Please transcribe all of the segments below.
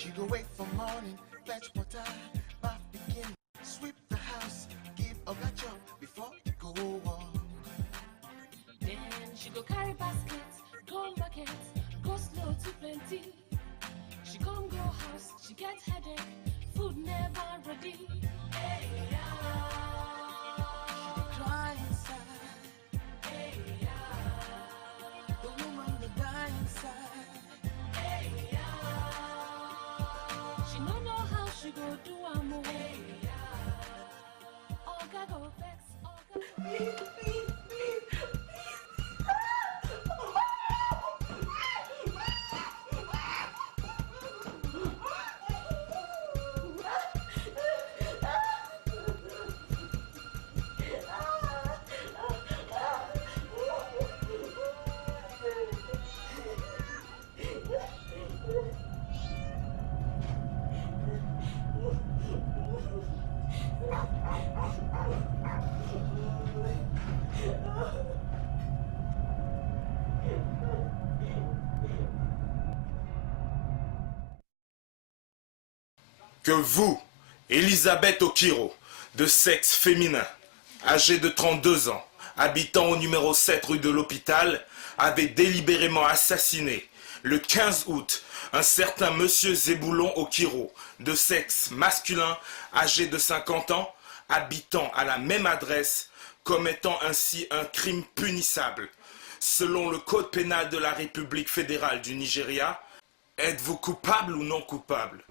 She go wait for morning, fetch water, bath begin, sweep the house, give a catch up before you go walk. Then she go carry baskets, go market, go slow to plenty. She come go house, she get headache, food never ready. Hey, yeah. She dey cry inside. Hey, yeah. The woman dey die inside. Hey, yeah. She no know how she go do am o. Hey, yeah. Oga go vex, oga go Que vous, Elisabeth Okiro, de sexe féminin, âgée de 32 ans, habitant au numéro 7 rue de l'Hôpital, avez délibérément assassiné, le 15 août, un certain monsieur Zéboulon Okiro, de sexe masculin, âgé de 50 ans, habitant à la même adresse, commettant ainsi un crime punissable. Selon le Code pénal de la République fédérale du Nigeria, êtes-vous coupable ou non coupable ?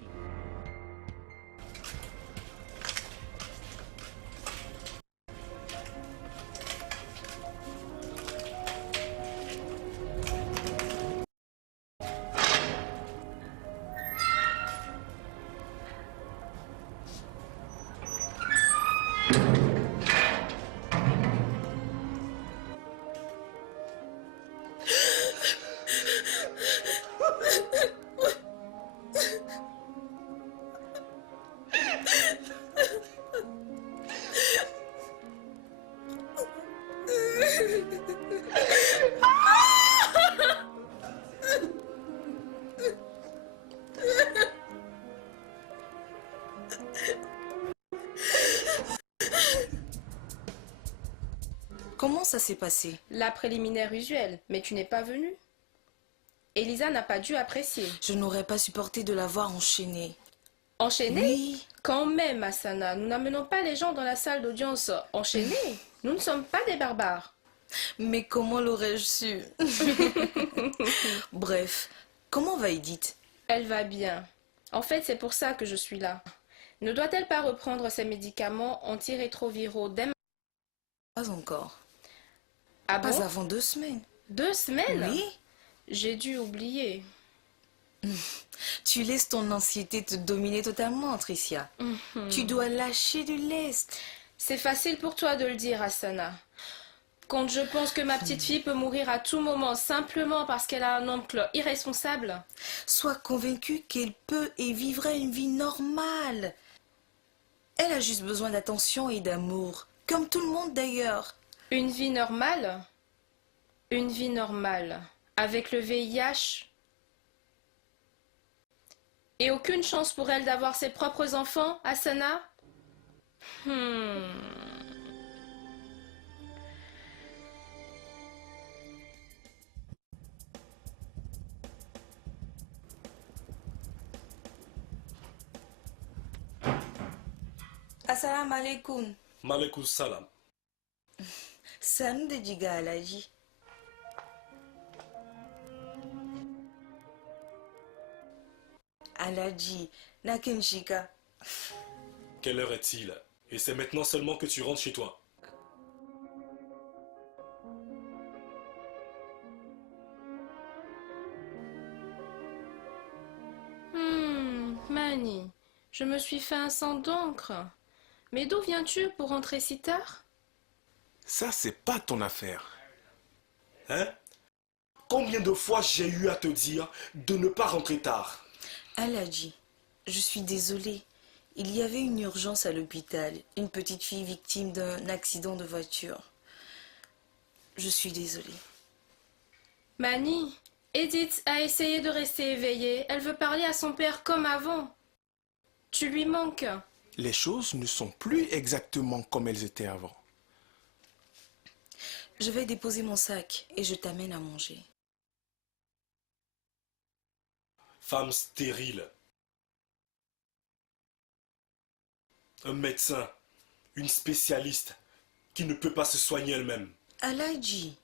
Comment ça s'est passé? La préliminaire usuelle, mais tu n'es pas venue. Elisa n'a pas dû apprécier. Je n'aurais pas supporté de la voir enchaînée. Enchaînée? Oui. Quand même, Asana, nous n'amenons pas les gens dans la salle d'audience enchaînés. Nous ne sommes pas des barbares. Mais comment l'aurais-je su? Bref, comment va Edith? Elle va bien. En fait, c'est pour ça que je suis là. Ne doit-elle pas reprendre ses médicaments antirétroviraux dès Pas encore. Ah bon? Pas avant 2 semaines. 2 semaines? Oui. J'ai dû oublier. Tu laisses ton anxiété te dominer totalement, Tricia. Tu dois lâcher du lest. C'est facile pour toi de le dire, Asana. Quand je pense que ma petite fille peut mourir à tout moment simplement parce qu'elle a un oncle irresponsable. Sois convaincue qu'elle peut et vivra une vie normale. Elle a juste besoin d'attention et d'amour, comme tout le monde d'ailleurs. Une vie normale? Une vie normale. Avec le VIH? Et aucune chance pour elle d'avoir ses propres enfants, Asana? Assalamu alaikum. Malekou salam. Sanu de Diga Alaji. Alaji, Nakenshika. Quelle heure est-il? Et c'est maintenant seulement que tu rentres chez toi. Mani, je me suis fait un sang d'encre. Mais d'où viens-tu pour rentrer si tard? Ça, c'est pas ton affaire. Hein? Combien de fois j'ai eu à te dire de ne pas rentrer tard? Aladji, je suis désolée. Il y avait une urgence à l'hôpital. Une petite fille victime d'un accident de voiture. Je suis désolée. Mani, Edith a essayé de rester éveillée. Elle veut parler à son père comme avant. Tu lui manques. Les choses ne sont plus exactement comme elles étaient avant. Je vais déposer mon sac et je t'amène à manger. Femme stérile. Un médecin, une spécialiste qui ne peut pas se soigner elle-même. Aladji,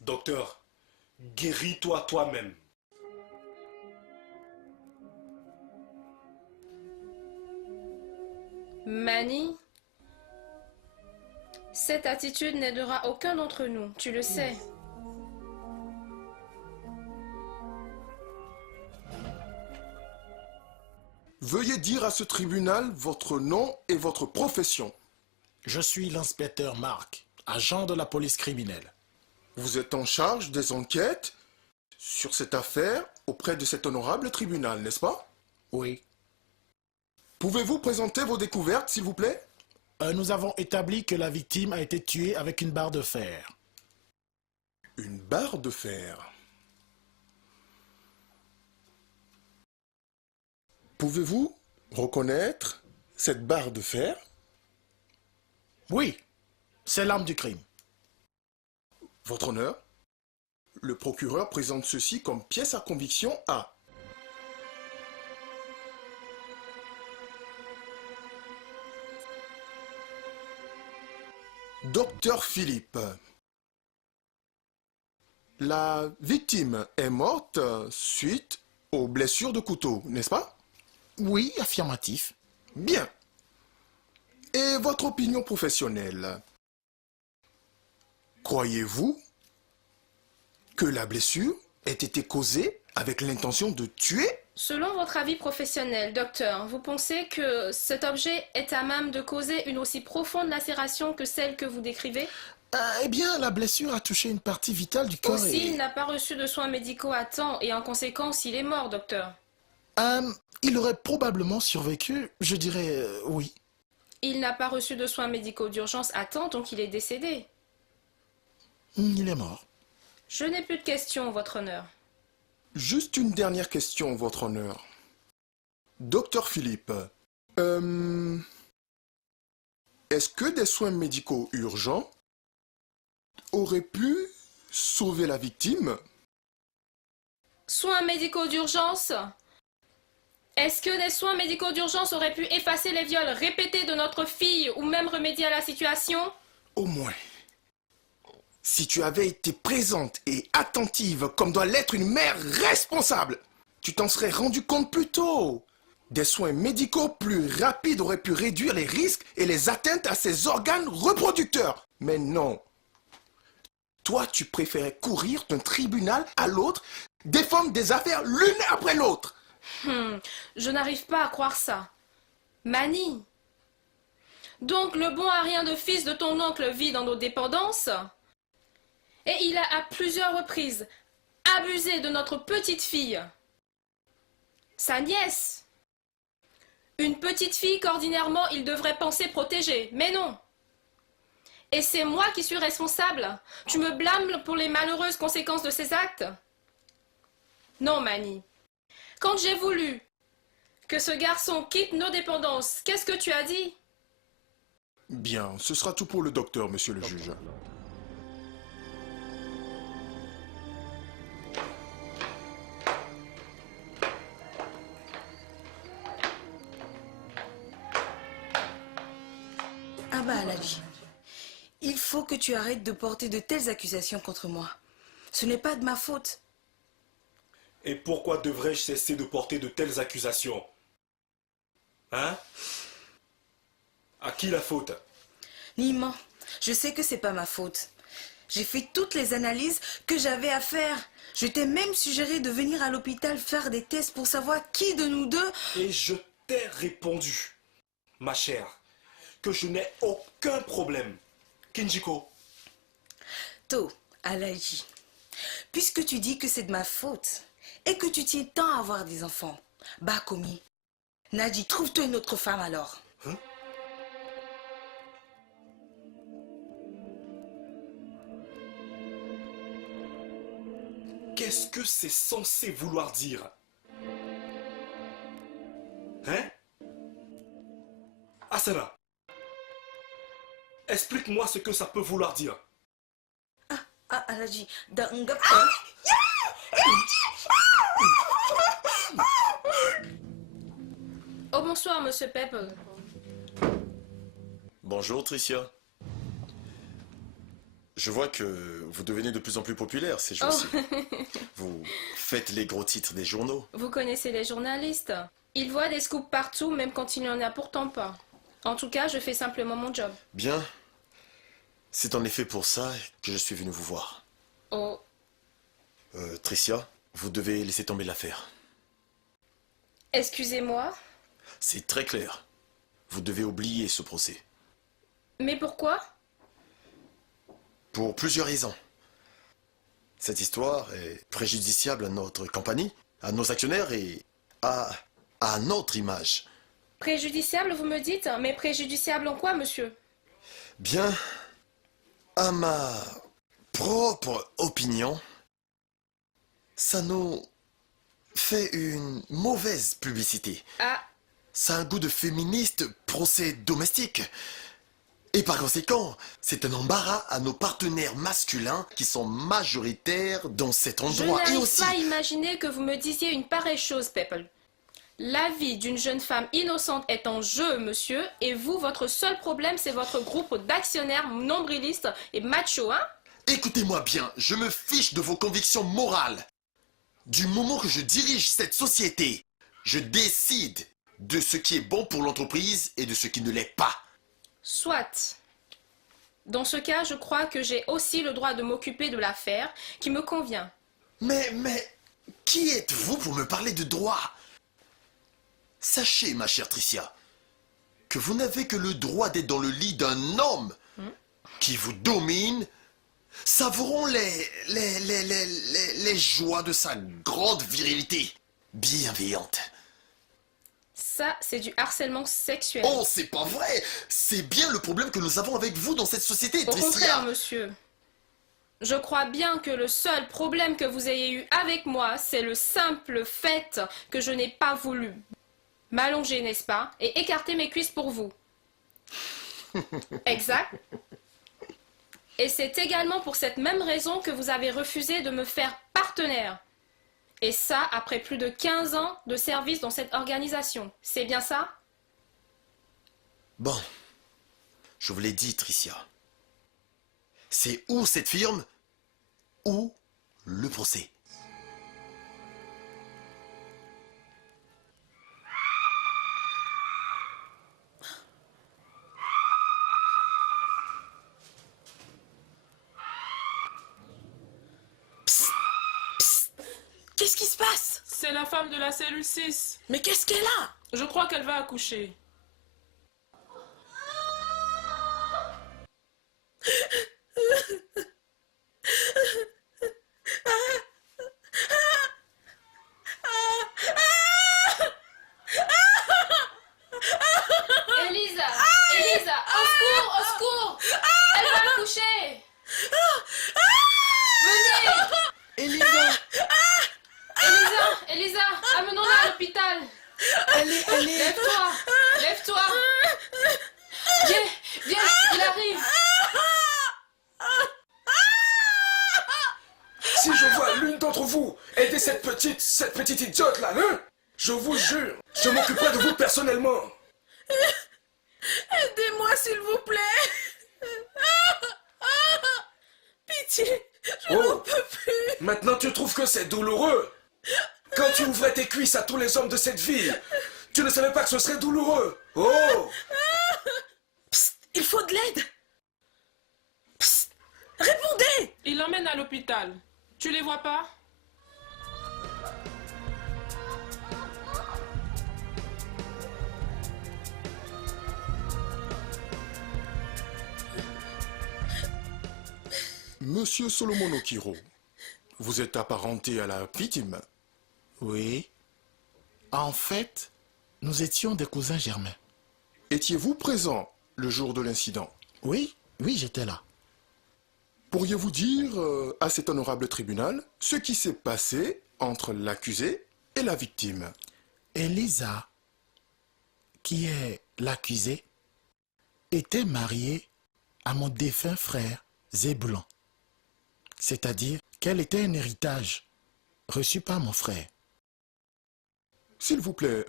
Docteur, guéris-toi toi-même. Mani, cette attitude n'aidera aucun d'entre nous, tu le sais. Veuillez dire à ce tribunal votre nom et votre profession. Je suis l'inspecteur Marc, agent de la police criminelle. Vous êtes en charge des enquêtes sur cette affaire auprès de cet honorable tribunal, n'est-ce pas? Oui. Pouvez-vous présenter vos découvertes, s'il vous plaît? Nous avons établi que la victime a été tuée avec une barre de fer. Une barre de fer. Pouvez-vous reconnaître cette barre de fer? Oui, c'est l'arme du crime. Votre honneur, le procureur présente ceci comme pièce à conviction à Docteur Philippe. La victime est morte suite aux blessures de couteau, n'est-ce pas? Oui, affirmatif. Bien. Et votre opinion professionnelle? Croyez-vous que la blessure ait été causée avec l'intention de tuer? Selon votre avis professionnel, docteur, vous pensez que cet objet est à même de causer une aussi profonde lacération que celle que vous décrivez? Eh bien, la blessure a touché une partie vitale du corps Aussi, et... il n'a pas reçu de soins médicaux à temps et en conséquence, il est mort, docteur. Il aurait probablement survécu, je dirais oui. Il n'a pas reçu de soins médicaux d'urgence à temps, donc il est décédé. Il est mort. Je n'ai plus de questions, votre honneur. Juste une dernière question, votre honneur. Docteur Philippe, est-ce que des soins médicaux urgents auraient pu sauver la victime? Soins médicaux d'urgence? Est-ce que des soins médicaux d'urgence auraient pu effacer les viols répétés de notre fille ou même remédier à la situation? Au moins, si tu avais été présente et attentive comme doit l'être une mère responsable, tu t'en serais rendu compte plus tôt. Des soins médicaux plus rapides auraient pu réduire les risques et les atteintes à ses organes reproducteurs. Mais non. Toi, tu préférais courir d'un tribunal à l'autre, défendre des affaires l'une après l'autre. Je n'arrive pas à croire ça. Mani. Donc le bon à rien de fils de ton oncle vit dans nos dépendances? Et il a à plusieurs reprises abusé de notre petite fille. Sa nièce. Une petite fille qu'ordinairement il devrait penser protéger, mais non. Et c'est moi qui suis responsable. Tu me blâmes pour les malheureuses conséquences de ces actes? Non, Mani. Quand j'ai voulu que ce garçon quitte nos dépendances, qu'est-ce que tu as dit? Bien, ce sera tout pour le docteur, monsieur le juge. Ah bah Aladji, il faut que tu arrêtes de porter de telles accusations contre moi. Ce n'est pas de ma faute. Et pourquoi devrais-je cesser de porter de telles accusations? Hein? À qui la faute? Nima, je sais que c'est pas ma faute. J'ai fait toutes les analyses que j'avais à faire. Je t'ai même suggéré de venir à l'hôpital faire des tests pour savoir qui de nous deux... Et je t'ai répondu, ma chère, que je n'ai aucun problème. Kinjiko, To, Aladji, puisque tu dis que c'est de ma faute et que tu tiens tant à avoir des enfants, bah commis, Nadji, trouve-toi une autre femme alors. qu'est-ce que c'est censé vouloir dire? Hein? Asana, explique-moi ce que ça peut vouloir dire. Ah, Alaji, da ngap. Oh, bonsoir, monsieur Pepple. Bonjour Tricia. Je vois que vous devenez de plus en plus populaire ces jours-ci. Vous faites les gros titres des journaux. Vous connaissez les journalistes. Ils voient des scoops partout, même quand il n'y en a pourtant pas. En tout cas, je fais simplement mon job. Bien. C'est en effet pour ça que je suis venu vous voir. Oh, Tricia, vous devez laisser tomber l'affaire. excusez-moi, C'est très clair. Vous devez oublier ce procès. mais pourquoi? Pour plusieurs raisons. Cette histoire est préjudiciable à notre compagnie, à nos actionnaires et à notre image. Préjudiciable, vous me dites? Mais préjudiciable en quoi, monsieur? Bien, à ma propre opinion, ça nous fait une mauvaise publicité. Ah, Ça a un goût de féministe procès domestique. Et par conséquent, c'est un embarras à nos partenaires masculins qui sont majoritaires dans cet je endroit. Et n'arrive aussi, pas à imaginer que vous me disiez une pareille chose, Pepple. La vie d'une jeune femme innocente est en jeu, monsieur, et vous, votre seul problème, c'est votre groupe d'actionnaires nombrilistes et machos, hein? écoutez-moi bien, je me fiche de vos convictions morales. Du moment que je dirige cette société, je décide de ce qui est bon pour l'entreprise et de ce qui ne l'est pas. Soit. Dans ce cas, je crois que j'ai aussi le droit de m'occuper de l'affaire qui me convient. Mais, qui êtes-vous pour me parler de droit? Sachez, ma chère Tricia, que vous n'avez que le droit d'être dans le lit d'un homme qui vous domine, savourant les joies de sa grande virilité bienveillante. Ça, c'est du harcèlement sexuel. Oh, c'est pas vrai! C'est bien le problème que nous avons avec vous dans cette société, Au Tricia! contraire, monsieur. Je crois bien que le seul problème que vous ayez eu avec moi, c'est le simple fait que je n'ai pas voulu m'allonger, n'est-ce pas, et écarter mes cuisses pour vous. Exact. Et c'est également pour cette même raison que vous avez refusé de me faire partenaire. Et ça, après plus de 15 ans de service dans cette organisation. C'est bien ça? Bon, je vous l'ai dit, Tricia. C'est ou cette firme, ou le procès. Qu'est-ce qui se passe? C'est la femme de la cellule 6. Mais qu'est-ce qu'elle a? Je crois qu'elle va accoucher. Elisa! Elisa! Au secours! Au secours! Elle va accoucher! Venez! Elisa, Elisa! Amenons-la à l'hôpital! elle est... Lève-toi! Lève-toi! Viens! Viens! Il arrive! Si je vois l'une d'entre vous aider cette petite idiote là, hein, je vous jure, je m'occuperai de vous personnellement. Aidez-moi, s'il vous plaît. Pitié, je Oh. n'en peux plus. Maintenant tu trouves que c'est douloureux? Quand tu ouvrais tes cuisses à tous les hommes de cette ville, tu ne savais pas que ce serait douloureux. Oh! Il faut de l'aide. Psst, répondez. Il l'emmène à l'hôpital. Tu les vois pas? Monsieur Solomon Okiro, vous êtes apparenté à la victime. Oui. En fait, nous étions des cousins germains. Étiez-vous présent le jour de l'incident? Oui, oui, j'étais là. Pourriez-vous dire à cet honorable tribunal ce qui s'est passé entre l'accusé et la victime? Elisa, qui est l'accusée, était mariée à mon défunt frère Zébulon. C'est-à-dire qu'elle était un héritage reçu par mon frère. S'il vous plaît,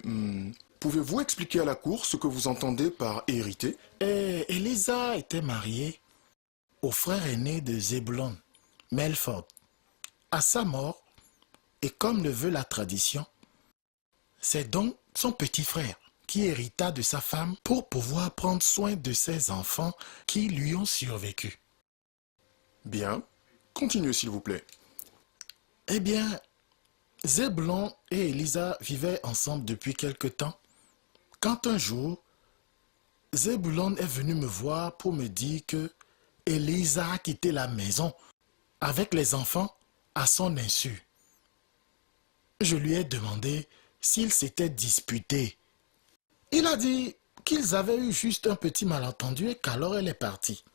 pouvez-vous expliquer à la cour ce que vous entendez par hériter? Et Elisa était mariée au frère aîné de Zébulon, Melford. À sa mort, et comme le veut la tradition, c'est donc son petit frère qui hérita de sa femme pour pouvoir prendre soin de ses enfants qui lui ont survécu. Bien. Continuez, s'il vous plaît. Eh bien, Zébulon et Elisa vivaient ensemble depuis quelque temps, quand un jour, Zébulon est venu me voir pour me dire que Elisa a quitté la maison avec les enfants à son insu. Je lui ai demandé s'ils s'étaient disputés. Il a dit qu'ils avaient eu juste un petit malentendu et qu'alors elle est partie.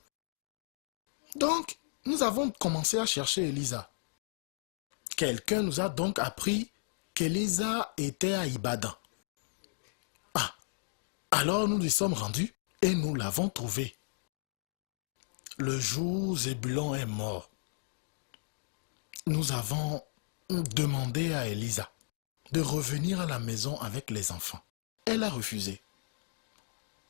Donc, nous avons commencé à chercher Elisa. Quelqu'un nous a donc appris qu'Elisa était à Ibadan. Ah, alors nous y sommes rendus et nous l'avons trouvée. Le jour où Zébulon est mort, nous avons demandé à Elisa de revenir à la maison avec les enfants. Elle a refusé.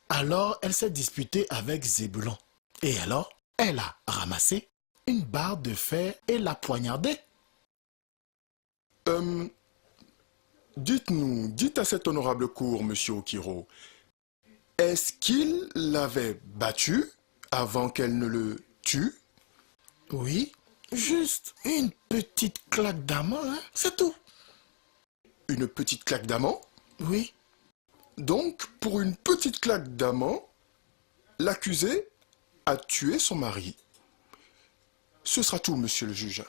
Alors, elle s'est disputée avec Zébulon. Et alors, elle a ramassé une barre de fer et l'a poignardée. Dites à cette honorable cour, monsieur Okiro, est-ce qu'il l'avait battue avant qu'elle ne le tue? Oui, juste une petite claque d'amant, hein, c'est tout. Une petite claque d'amant? Oui. Donc, pour une petite claque d'amant, l'accusé a tué son mari. Ce sera tout, monsieur le juge.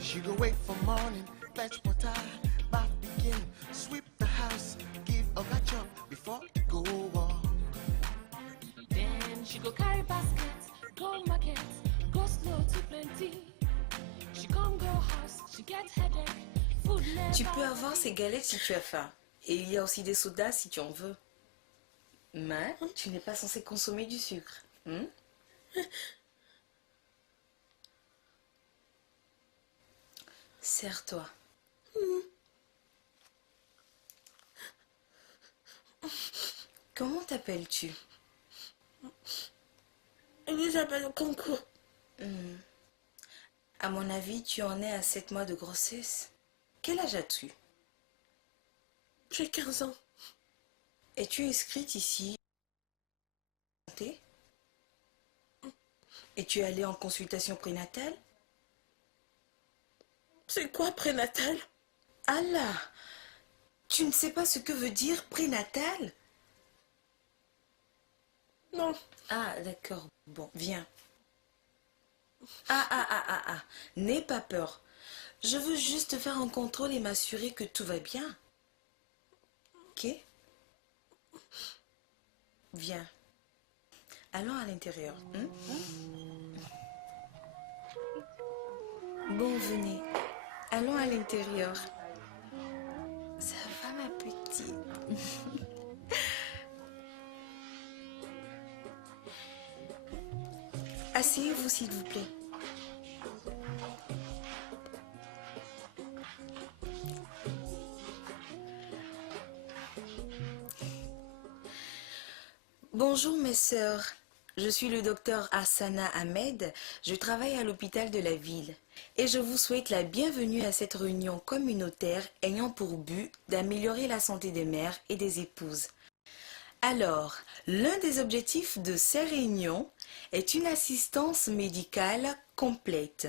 She go wait for morning, fetch water, bath begin, sweep the house, give a catch up before it go on. Then she go carry baskets, go market, go slow to plenty. She come go house, she get headache, food never. Tu peux avoir ces galettes si tu as faim. Et il y a aussi des sodas si tu en veux. Mais tu n'es pas censé consommer du sucre. Serre-toi. Comment t'appelles-tu? Elisabeth Concours. À mon avis, tu en es à 7 mois de grossesse. Quel âge as-tu? J'ai 15 ans. Es-tu inscrite ici? Et tu es allée en consultation prénatale? C'est quoi prénatal? Allah! Tu ne sais pas ce que veut dire prénatal? Non. Ah, d'accord. Bon, viens. Ah. N'aie pas peur. Je veux juste faire un contrôle et m'assurer que tout va bien. Ok? Viens. Allons à l'intérieur. Bon, venez. Allons à l'intérieur. Ça va, ma petite? Asseyez-vous, s'il vous plaît. Bonjour, mes sœurs. Je suis le docteur Hassana Ahmed. Je travaille à l'hôpital de la ville. Et je vous souhaite la bienvenue à cette réunion communautaire ayant pour but d'améliorer la santé des mères et des épouses. Alors, l'un des objectifs de ces réunions est une assistance médicale complète.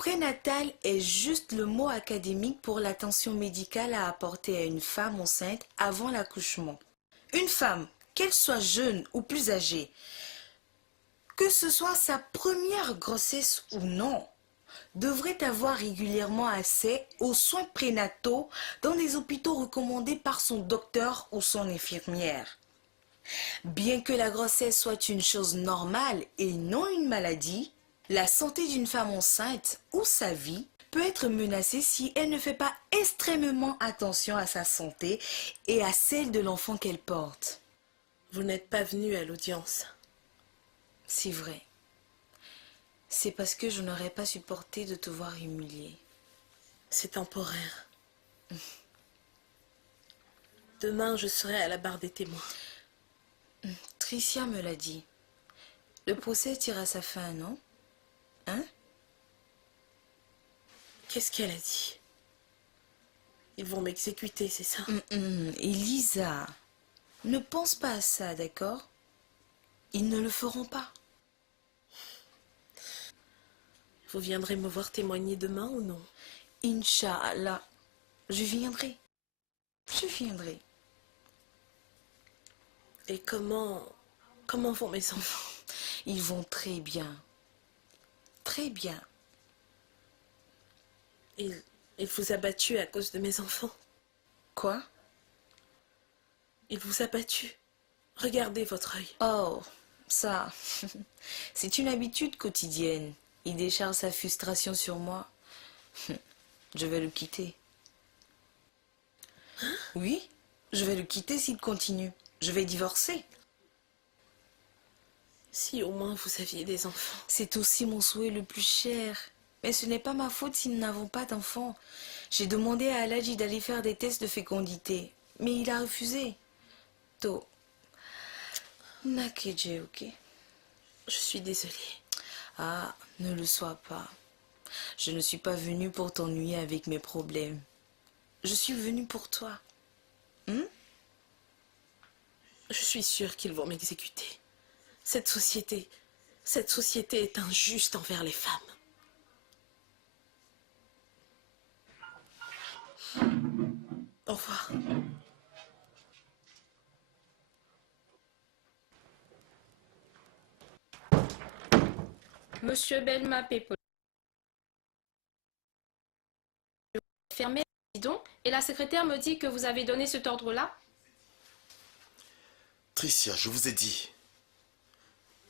Prénatal est juste le mot académique pour l'attention médicale à apporter à une femme enceinte avant l'accouchement. Une femme, qu'elle soit jeune ou plus âgée, que ce soit sa première grossesse ou non, devrait avoir régulièrement accès aux soins prénataux dans des hôpitaux recommandés par son docteur ou son infirmière. Bien que la grossesse soit une chose normale et non une maladie, la santé d'une femme enceinte ou sa vie peut être menacée si elle ne fait pas extrêmement attention à sa santé et à celle de l'enfant qu'elle porte. Vous n'êtes pas venu à l'audience. C'est vrai. C'est parce que je n'aurais pas supporté de te voir humiliée. C'est temporaire. Demain, je serai à la barre des témoins. Tricia me l'a dit. Le procès tire à sa fin, non? Hein? Qu'est-ce qu'elle a dit? Ils vont m'exécuter, c'est ça? Elisa, ne pense pas à ça, d'accord? Ils ne le feront pas. Vous viendrez me voir témoigner demain ou non? Inch'Allah, je viendrai. Je viendrai. Et comment vont mes enfants? Ils vont très bien. Très bien. Il vous a battu à cause de mes enfants. Quoi? Il vous a battu. Regardez votre œil. Oh, ça, c'est une habitude quotidienne. Il décharge sa frustration sur moi. Je vais le quitter. Hein? Oui, je vais le quitter s'il continue. Je vais divorcer. Si au moins vous aviez des enfants. C'est aussi mon souhait le plus cher. Mais ce n'est pas ma faute si nous n'avons pas d'enfants. J'ai demandé à Aladji d'aller faire des tests de fécondité. Mais il a refusé. To. Nakeje, ok? Je suis désolée. Ah, ne le sois pas. Je ne suis pas venue pour t'ennuyer avec mes problèmes. Je suis venue pour toi. Je suis sûre qu'ils vont m'exécuter. Cette société est injuste envers les femmes. Au revoir. Monsieur Belma Pépo. Fermé, dis donc, et la secrétaire me dit que vous avez donné cet ordre-là. Tricia, je vous ai dit.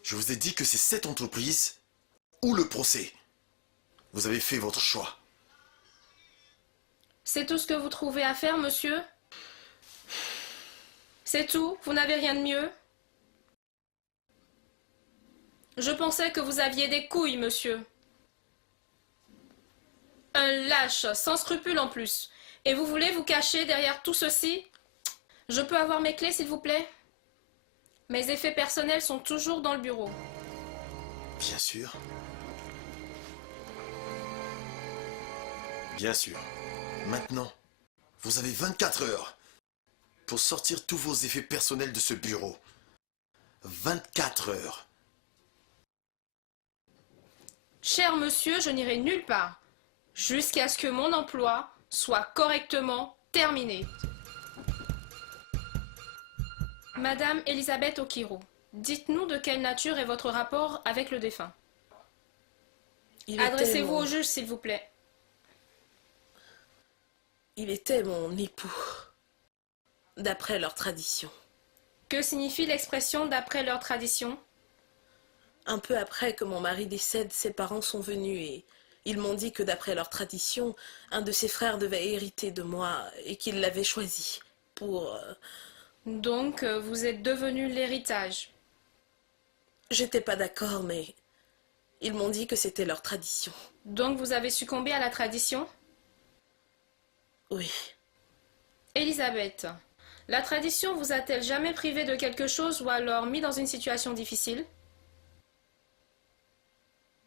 Je vous ai dit que c'est cette entreprise ou le procès. Vous avez fait votre choix. C'est tout ce que vous trouvez à faire, monsieur? C'est tout? Vous n'avez rien de mieux? Je pensais que vous aviez des couilles, monsieur. Un lâche, sans scrupule en plus. Et vous voulez vous cacher derrière tout ceci? Je peux avoir mes clés, s'il vous plaît? Mes effets personnels sont toujours dans le bureau. Bien sûr. Bien sûr. Maintenant, vous avez 24 heures pour sortir tous vos effets personnels de ce bureau. 24 heures. Cher monsieur, je n'irai nulle part, jusqu'à ce que mon emploi soit correctement terminé. Madame Elisabeth Okiro, dites-nous de quelle nature est votre rapport avec le défunt. Adressez-vous au juge, s'il vous plaît. Il était mon époux, d'après leur tradition. Que signifie l'expression d'après leur tradition? Un peu après que mon mari décède, ses parents sont venus et ils m'ont dit que d'après leur tradition, un de ses frères devait hériter de moi et qu'ils l'avaient choisi pour... Donc, vous êtes devenu l'héritage. J'étais pas d'accord, mais ils m'ont dit que c'était leur tradition. Donc, vous avez succombé à la tradition? Oui. Elisabeth, la tradition vous a-t-elle jamais privé de quelque chose ou alors mis dans une situation difficile?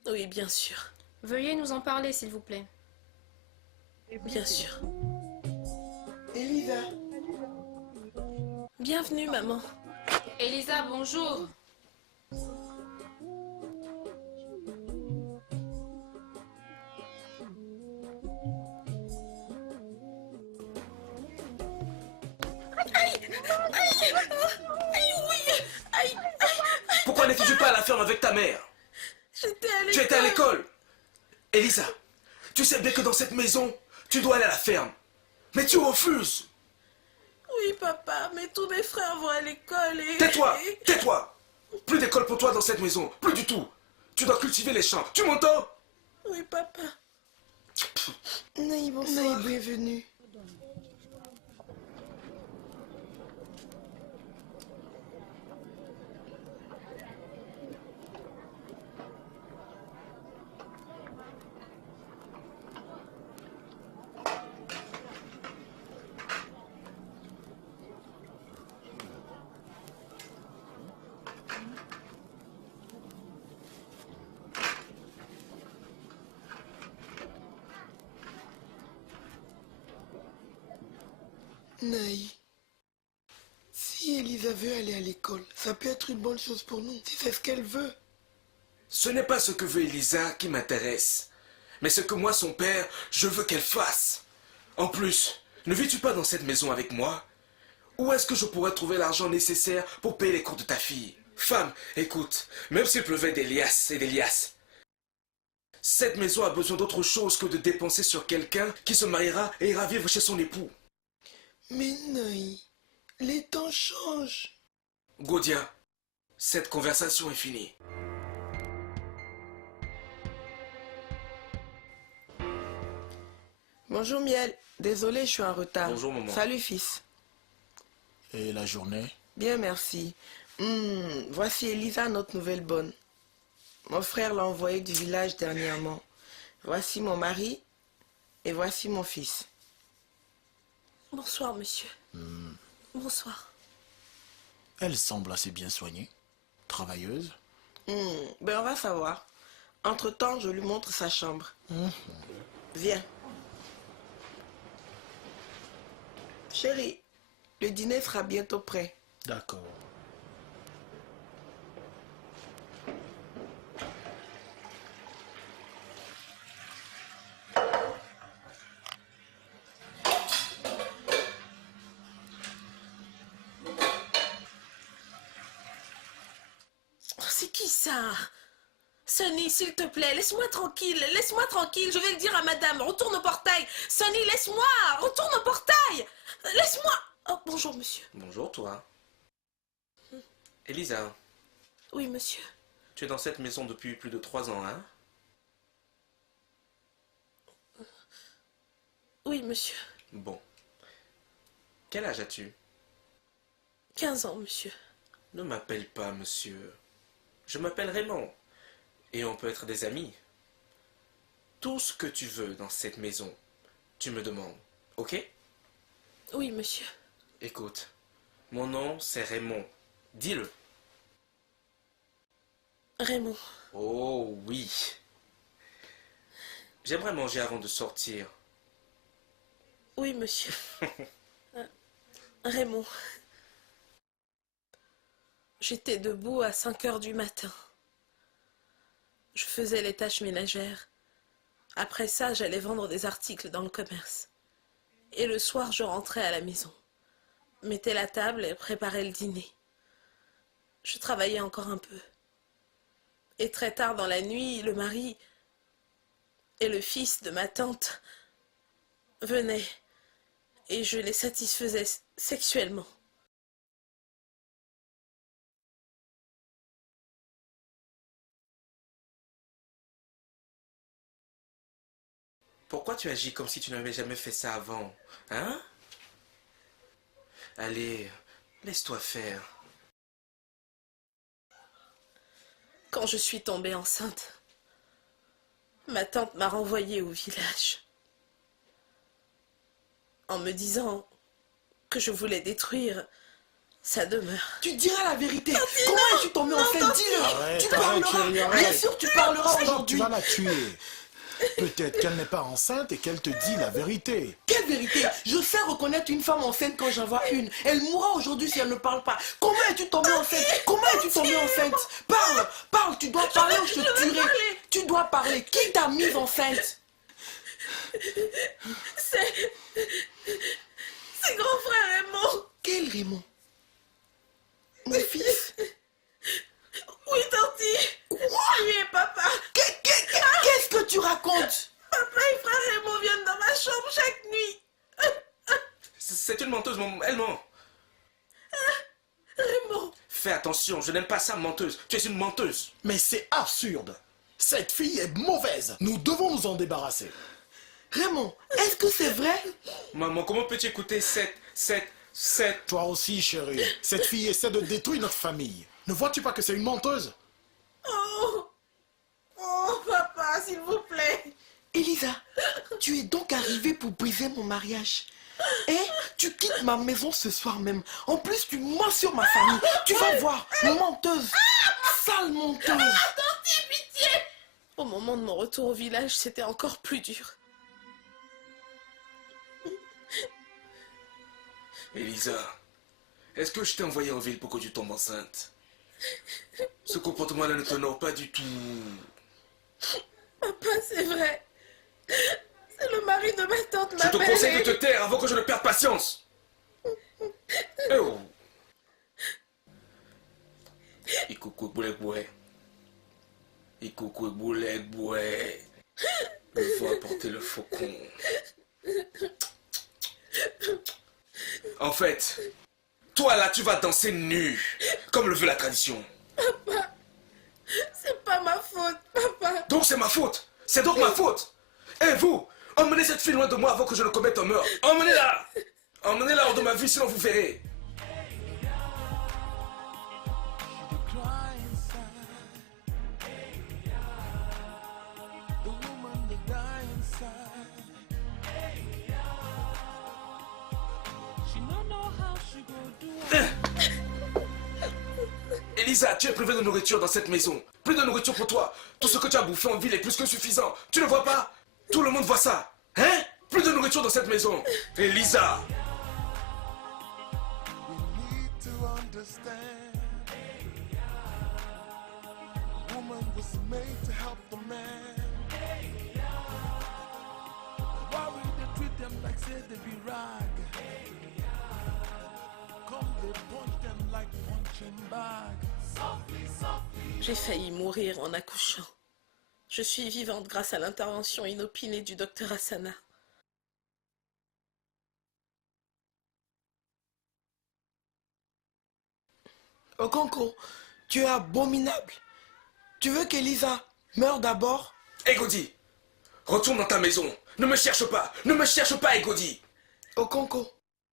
Oui, bien sûr. Veuillez nous en parler, s'il vous plaît. Bien sûr. Elisa. Bienvenue, maman. Elisa, bonjour. Pourquoi n'étais-tu pas à la ferme avec ta mère? J'étais à l'école. Tu étais à l'école. Elisa, tu sais bien que dans cette maison, tu dois aller à la ferme. Mais tu refuses. Oui, papa, mais tous mes frères vont à l'école et... Tais-toi, tais-toi. Plus d'école pour toi dans cette maison, plus du tout. Tu dois cultiver les champs, tu m'entends? Oui, papa. Naï, bonsoir. Naï, bienvenue. Naï, si Elisa veut aller à l'école, ça peut être une bonne chose pour nous, si c'est ce qu'elle veut. Ce n'est pas ce que veut Elisa qui m'intéresse, mais ce que moi, son père, je veux qu'elle fasse. En plus, ne vis-tu pas dans cette maison avec moi? Où est-ce que je pourrais trouver l'argent nécessaire pour payer les cours de ta fille? Femme, écoute, même s'il pleuvait des liasses et des liasses, cette maison a besoin d'autre chose que de dépenser sur quelqu'un qui se mariera et ira vivre chez son époux. Mais Naï, les temps changent. Godia, cette conversation est finie. Bonjour Miel, désolé, je suis en retard. Bonjour, maman. Salut fils. Et la journée? Bien, merci. Voici Elisa, notre nouvelle bonne. Mon frère l'a envoyée du village dernièrement. Voici mon mari et voici mon fils. Bonsoir, monsieur. Bonsoir. Elle semble assez bien soignée. Travailleuse. Ben on va savoir. Entre-temps, je lui montre sa chambre. Viens. Chérie, le dîner sera bientôt prêt. D'accord. Oh, c'est qui ça? Sonny, s'il te plaît, laisse-moi tranquille, laisse-moi tranquille, je vais le dire à madame, retourne au portail. Sonny, laisse-moi, retourne au portail. Laisse-moi. Oh, bonjour, monsieur. Bonjour, toi. Elisa, Oui, monsieur. tu es dans cette maison depuis plus de 3 ans, hein? Oui, monsieur. Bon. Quel âge as-tu? 15 ans, monsieur. Ne m'appelle pas monsieur. Je m'appelle Raymond. Et on peut être des amis. Tout ce que tu veux dans cette maison, tu me demandes. Ok? Oui, monsieur. Écoute, mon nom c'est Raymond. Dis-le. Raymond. Oh oui. J'aimerais manger avant de sortir. Oui, monsieur. Raymond. J'étais debout à 5 heures du matin. Je faisais les tâches ménagères. Après ça, j'allais vendre des articles dans le commerce. Et le soir, je rentrais à la maison. Mettais la table et préparais le dîner. Je travaillais encore un peu. Et très tard dans la nuit, le mari et le fils de ma tante venaient. Et je les satisfaisais sexuellement. Pourquoi tu agis comme si tu n'avais jamais fait ça avant? Hein? Allez, laisse-toi faire. Quand je suis tombée enceinte, ma tante m'a renvoyée au village en me disant que je voulais détruire sa demeure. Tu diras la vérité. Comment es-tu tombée enceinte? Dis-le. Arrête, Tu arrête, parleras. chérie, Bien arrête. sûr, tu parleras Stop, aujourd'hui. tu vas la tuer. Peut-être qu'elle n'est pas enceinte et qu'elle te dit la vérité. Quelle vérité? Je sais reconnaître une femme enceinte quand j'en vois une. Elle mourra aujourd'hui si elle ne parle pas. Comment es-tu tombée enceinte? Comment es-tu tombée enceinte? Parle, parle, tu dois parler ou je te tuerai. Tu dois parler. Qui t'a mise enceinte? C'est grand frère Raymond. Quel Raymond. Mon fils. Oui, tanti. Oui, papa. Qu'est-ce que tu racontes? Papa et frère Raymond viennent dans ma chambre chaque nuit. C'est une menteuse, elle ment. Raymond. Fais attention, je n'aime pas ça, menteuse. Tu es une menteuse. Mais c'est absurde. Cette fille est mauvaise. Nous devons nous en débarrasser. Raymond, est-ce que c'est vrai? Maman, comment peux-tu écouter cette... Toi aussi, chérie. Cette fille essaie de détruire notre famille. Ne vois-tu pas que c'est une menteuse? Oh, papa, s'il vous plaît. Elisa, tu es donc arrivée pour briser mon mariage. Et tu quittes ma maison ce soir même. En plus, tu mens sur ma famille. Tu vas voir, menteuse. Sale menteuse. Tanti, pitié. Au moment de mon retour au village, c'était encore plus dur. Elisa, est-ce que je t'ai envoyé en ville pour que tu tombes enceinte? Ce comportement-là ne t'honore pas du tout. Papa, c'est vrai. C'est le mari de ma tante, Je te conseille de te taire avant que je ne perde patience. Eh oh. Ikoukou boulek boué. Ikoukou boulek boué. Je vais apporter le faucon. En fait, toi là, tu vas danser nu, comme le veut la tradition. Papa, c'est pas ma faute, papa. Donc c'est ma faute. C'est donc ma faute. Et vous, emmenez cette fille loin de moi avant que je ne commette un meurtre. Emmenez-la. Emmenez-la hors de ma vie, sinon vous verrez. Elisa, tu es privée de nourriture dans cette maison. Plus de nourriture pour toi. Tout ce que tu as bouffé en ville est plus que suffisant. Tu ne vois pas? Tout le monde voit ça. Hein? Plus de nourriture dans cette maison. Elisa. J'ai failli mourir en accouchant. Je suis vivante grâce à l'intervention inopinée du docteur Asana. Okonko, tu es abominable. Tu veux qu'Elisa meure d'abord? Egodi, retourne dans ta maison. Ne me cherche pas. Ne me cherche pas, Egodi. Okonko,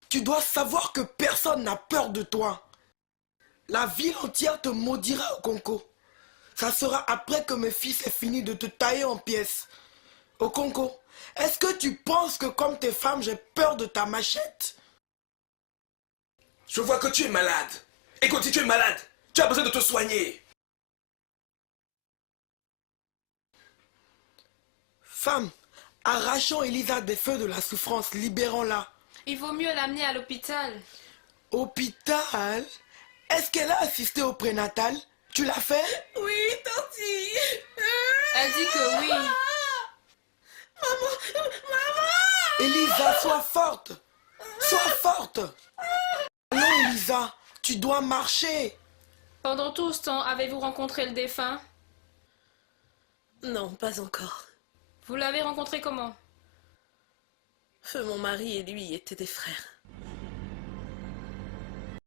tu dois savoir que personne n'a peur de toi. La ville entière te maudira, Okonko. Ça sera après que mes fils aient fini de te tailler en pièces. Okonko, est-ce que tu penses que comme tes femmes, j'ai peur de ta machette? Je vois que tu es malade. Egodi, tu es malade. Tu as besoin de te soigner. Femme, arrachons Elisa des feux de la souffrance, libérons-la. Il vaut mieux l'amener à l'hôpital. Hôpital? Est-ce qu'elle a assisté au prénatal? Tu l'as fait? Oui, tanti. Elle dit que oui. Maman. Elisa, sois forte. Sois forte. Non, Elisa, tu dois marcher. Pendant tout ce temps, avez-vous rencontré le défunt? Non, pas encore. Vous l'avez rencontré comment? Feu, mon mari et lui étaient des frères.